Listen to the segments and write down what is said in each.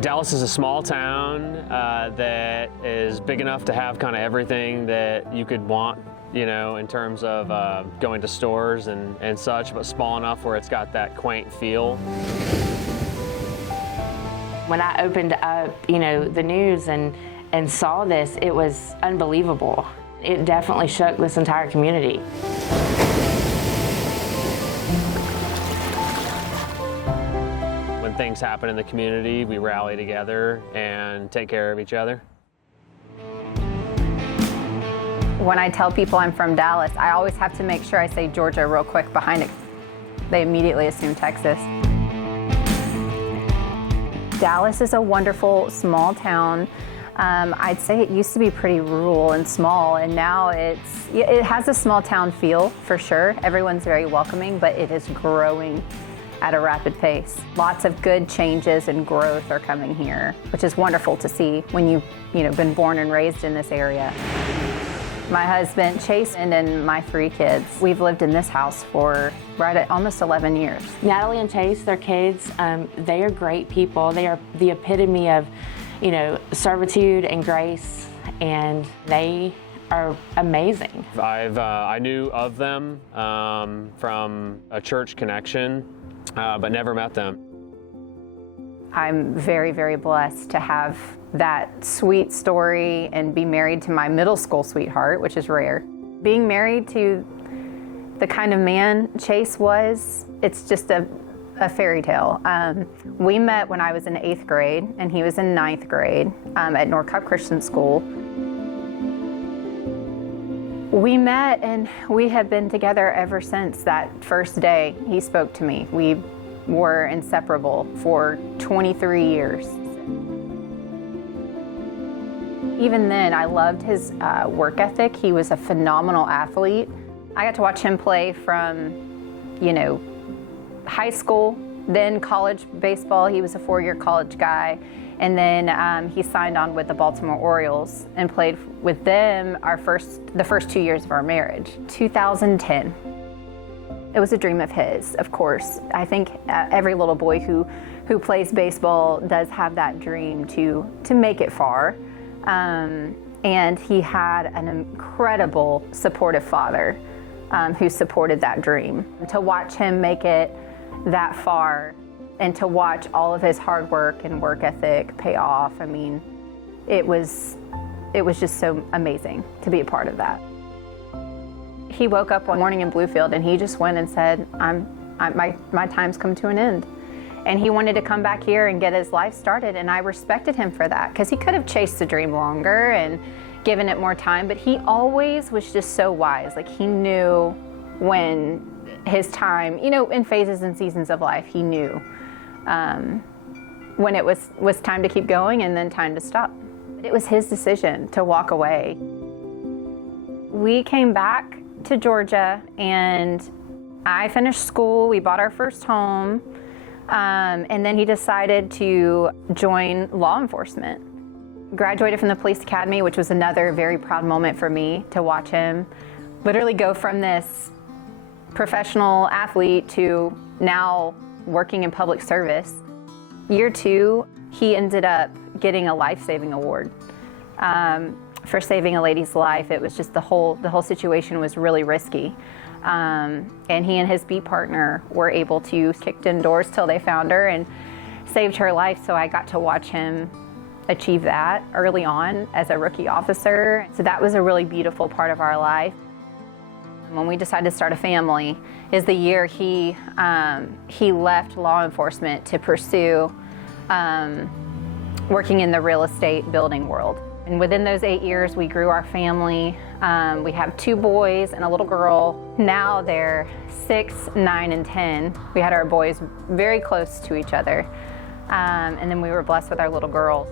Dallas is a small town that is big enough to have kind of everything that you could want, you know, in terms of going to stores and such, but small enough where it's got that quaint feel. When I opened up, you know, the news and saw this, it was unbelievable. It definitely shook this entire community. When things happen in the community, we rally together and take care of each other. When I tell people I'm from Dallas, I always have to make sure I say Georgia real quick behind it. They immediately assume Texas. Dallas is a wonderful small town. I'd say it used to be pretty rural and small, and now it has a small town feel for sure. Everyone's very welcoming, but it is growing at a rapid pace. Lots of good changes and growth are coming here, which is wonderful to see when you've been born and raised in this area. My husband, Chase, and then my 3 kids. We've lived in this house for right at almost 11 years. Nataley and Chase, their kids, they are great people. They are the epitome of, you know, servitude and grace, and they are amazing. I knew of them from a church connection, but never met them. I'm very, very blessed to have that sweet story and be married to my middle school sweetheart, which is rare. Being married to the kind of man Chase was, it's just a fairy tale. We met when I was in 8th grade and he was in 9th grade at Norcup Christian School. We met and we have been together ever since that first day he spoke to me. We were inseparable for 23 years. Even then, I loved his work ethic. He was a phenomenal athlete. I got to watch him play from, you know, high school, then college baseball. He was a 4-year college guy. And then he signed on with the Baltimore Orioles and played with them the first 2 years of our marriage. 2010. It was a dream of his, of course. I think every little boy who plays baseball does have that dream to make it far. And he had an incredible supportive father who supported that dream. To watch him make it that far and to watch all of his hard work and work ethic pay off, I mean, it was just so amazing to be a part of that. He woke up one morning in Bluefield and he just went and said, my time's come to an end. And he wanted to come back here and get his life started, and I respected him for that, because he could have chased the dream longer and given it more time, but he always was just so wise. Like, he knew when his time, you know, in phases and seasons of life, he knew when it was time to keep going and then time to stop. It was his decision to walk away. We came back to Georgia and I finished school. We bought our first home. And then he decided to join law enforcement. Graduated from the police academy, which was another very proud moment for me to watch him literally go from this professional athlete to now working in public service. Year 2, he ended up getting a life-saving award for saving a lady's life. It was just the whole situation was really risky. And he and his beat partner were able to kick in doors till they found her and saved her life. So I got to watch him achieve that early on as a rookie officer. So that was a really beautiful part of our life. When we decided to start a family is the year he left law enforcement to pursue working in the real estate building world. And within those 8 years, we grew our family. We have 2 boys and a little girl. Now they're 6, 9, and 10. We had our boys very close to each other. And then we were blessed with our little girls.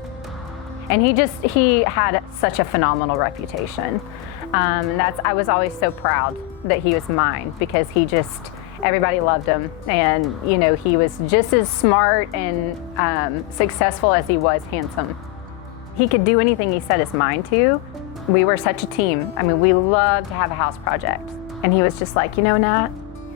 And he had such a phenomenal reputation. I was always so proud that he was mine, because everybody loved him. And, you know, he was just as smart and successful as he was handsome. He could do anything he set his mind to. We were such a team. I mean, we loved to have a house project. And he was just like, you know, Nat,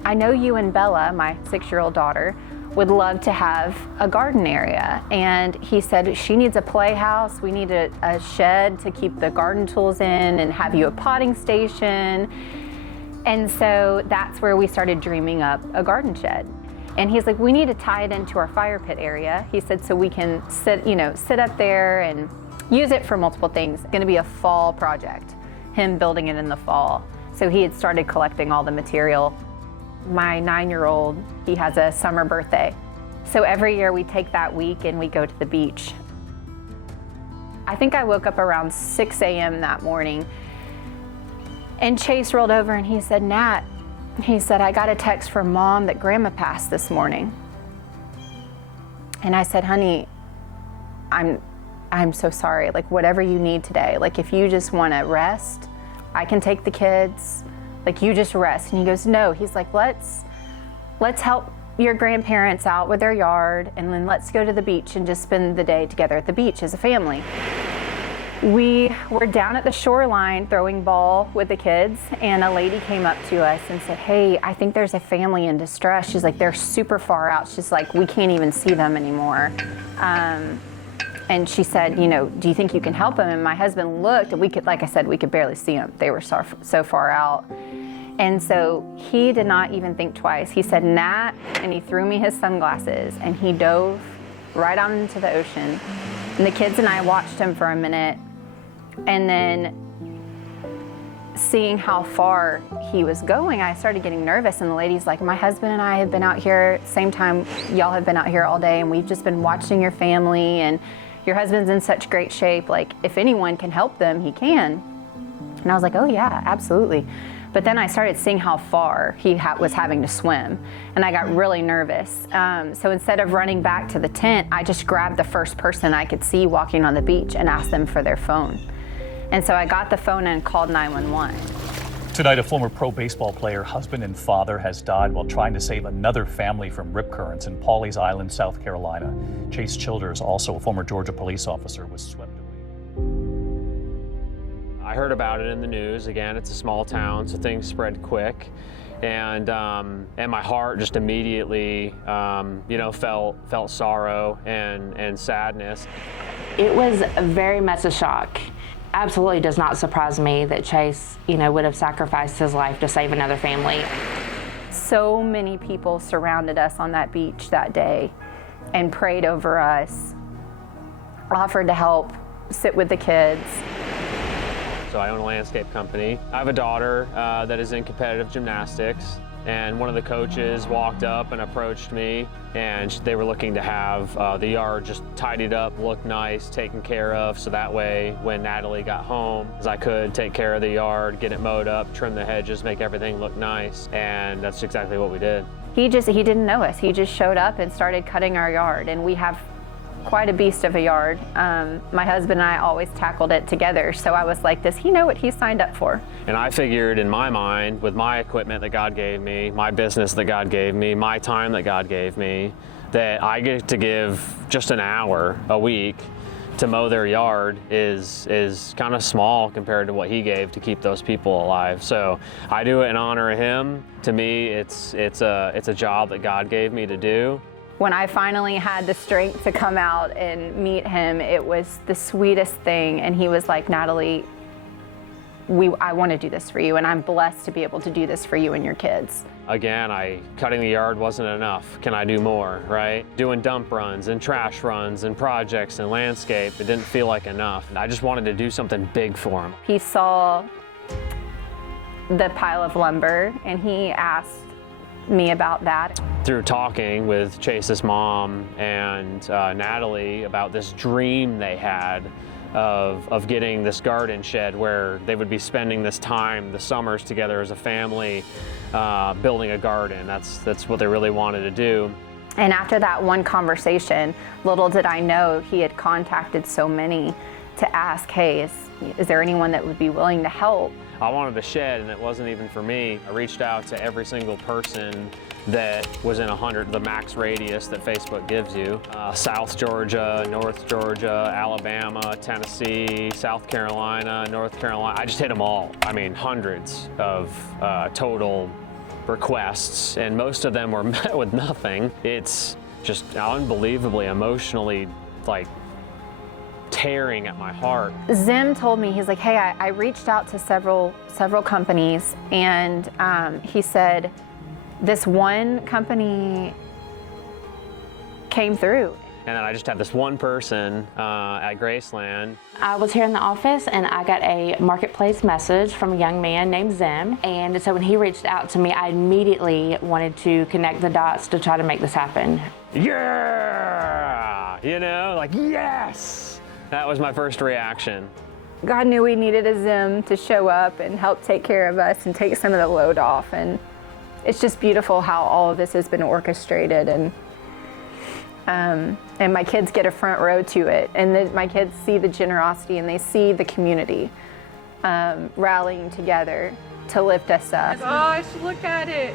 I know you and Bella, my 6-year-old daughter, would love to have a garden area. And he said, she needs a playhouse. We need a shed to keep the garden tools in and have you a potting station. And so that's where we started dreaming up a garden shed. And he's like, we need to tie it into our fire pit area. He said, so we can sit up there and use it for multiple things. It's gonna be a fall project, him building it in the fall. So he had started collecting all the material. My 9-year-old, he has a summer birthday. So every year we take that week and we go to the beach. I think I woke up around 6 a.m. that morning, and Chase rolled over and he said, Nat, he said, I got a text from Mom that Grandma passed this morning. And I said, honey, I'm so sorry. Like, whatever you need today, like if you just want to rest, I can take the kids. Like, you just rest. And he goes, no. He's like, let's help your grandparents out with their yard, and then let's go to the beach and just spend the day together at the beach as a family. We were down at the shoreline throwing ball with the kids, and a lady came up to us and said, hey, I think there's a family in distress. She's like, they're super far out. She's like, we can't even see them anymore. And she said, do you think you can help them? And my husband looked, and we could, like I said, we could barely see them. They were so far out. And so he did not even think twice. He said, Nat, and he threw me his sunglasses, and he dove right out into the ocean. And the kids and I watched him for a minute, and then seeing how far he was going, I started getting nervous. And the lady's like, my husband and I have been out here, same time y'all have been out here all day, and we've just been watching your family, and your husband's in such great shape. Like, if anyone can help them, he can. And I was like, oh yeah, absolutely. But then I started seeing how far he was having to swim, and I got really nervous. So instead of running back to the tent, I just grabbed the first person I could see walking on the beach and asked them for their phone. And so I got the phone and called 911. Tonight, a former pro baseball player, husband and father, has died while trying to save another family from rip currents in Pawleys Island, South Carolina. Chase Childers, also a former Georgia police officer, was swept away. I heard about it in the news. Again, it's a small town, so things spread quick, and my heart just immediately, felt sorrow and sadness. It was very much a shock. Absolutely does not surprise me that Chase, would have sacrificed his life to save another family. So many people surrounded us on that beach that day and prayed over us, offered to help, sit with the kids. So I own a landscape company. I have a daughter that is in competitive gymnastics, and one of the coaches walked up and approached me, and they were looking to have the yard just tidied up, look nice, taken care of, so that way when Nataley got home, I could take care of the yard, get it mowed up, trim the hedges, make everything look nice, and that's exactly what we did. He didn't know us. He just showed up and started cutting our yard, and we have quite a beast of a yard. My husband and I always tackled it together, so I was like, does he know what he signed up for? And I figured in my mind, with my equipment that God gave me, my business that God gave me, my time that God gave me, that I get to give just an hour a week to mow their yard is kind of small compared to what he gave to keep those people alive. So I do it in honor of him. To me, it's a job that God gave me to do. When I finally had the strength to come out and meet him, it was the sweetest thing. And he was like, Nataley, I want to do this for you, and I'm blessed to be able to do this for you and your kids. Again, cutting the yard wasn't enough. Can I do more, right? Doing dump runs and trash runs and projects and landscape, it didn't feel like enough. I just wanted to do something big for him. He saw the pile of lumber, and he asked me about that. Through talking with Chase's mom and Nataley about this dream they had of getting this garden shed where they would be spending this time, the summers together as a family, building a garden. That's what they really wanted to do. And after that one conversation, little did I know he had contacted so many to ask, hey, is there anyone that would be willing to help? I wanted a shed, and it wasn't even for me. I reached out to every single person that was in the max radius that Facebook gives you. South Georgia, North Georgia, Alabama, Tennessee, South Carolina, North Carolina. I just hit them all. I mean, hundreds of total requests, and most of them were met with nothing. It's just unbelievably emotionally like tearing at my heart. Zim told me, he's like, hey, I reached out to several companies, and he said this one company came through. And then I just had this one person at Graceland. I was here in the office and I got a marketplace message from a young man named Zim. And so when he reached out to me, I immediately wanted to connect the dots to try to make this happen. Yeah! You know, like, yes! That was my first reaction. God knew we needed a Zim to show up and help take care of us and take some of the load off. And it's just beautiful how all of this has been orchestrated. And my kids get a front row to it, and my kids see the generosity and they see the community rallying together to lift us up. Gosh, look at it.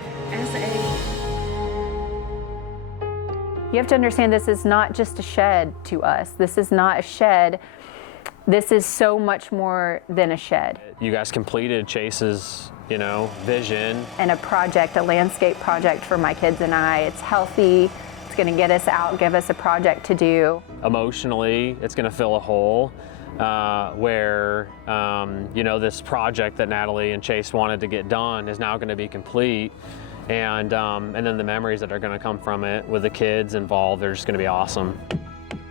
You have to understand, this is not just a shed to us. This is not a shed. This is so much more than a shed. You guys completed Chase's, you know, vision. And a project, a landscape project for my kids and I. It's healthy. It's going to get us out, give us a project to do. Emotionally, it's going to fill a hole where, you know, this project that Nataley and Chase wanted to get done is now going to be complete. And then the memories that are going to come from it with the kids involved, they're just going to be awesome.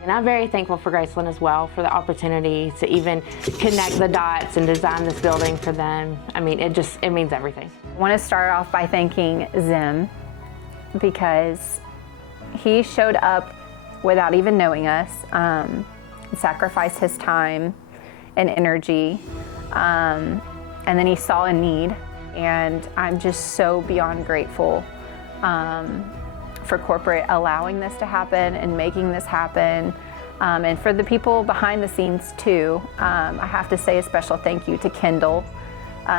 And I'm very thankful for Graceland as well for the opportunity to even connect the dots and design this building for them. I mean, it means everything. I want to start off by thanking Zim, because he showed up without even knowing us, sacrificed his time and energy, and then he saw a need. And I'm just so beyond grateful for corporate allowing this to happen and making this happen. And for the people behind the scenes too, I have to say a special thank you to Kendall,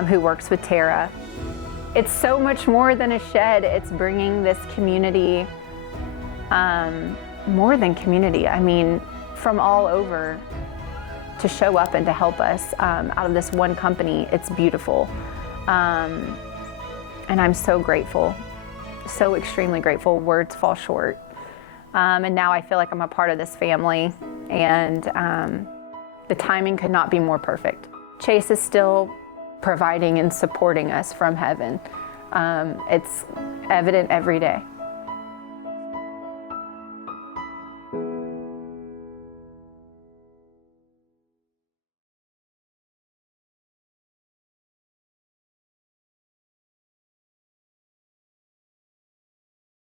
who works with Tara. It's so much more than a shed. It's bringing this community, more than community, I mean, from all over to show up and to help us out of this one company. It's beautiful. And I'm so grateful, so extremely grateful. Words fall short. And now I feel like I'm a part of this family, and the timing could not be more perfect. Chase is still providing and supporting us from heaven. It's evident every day.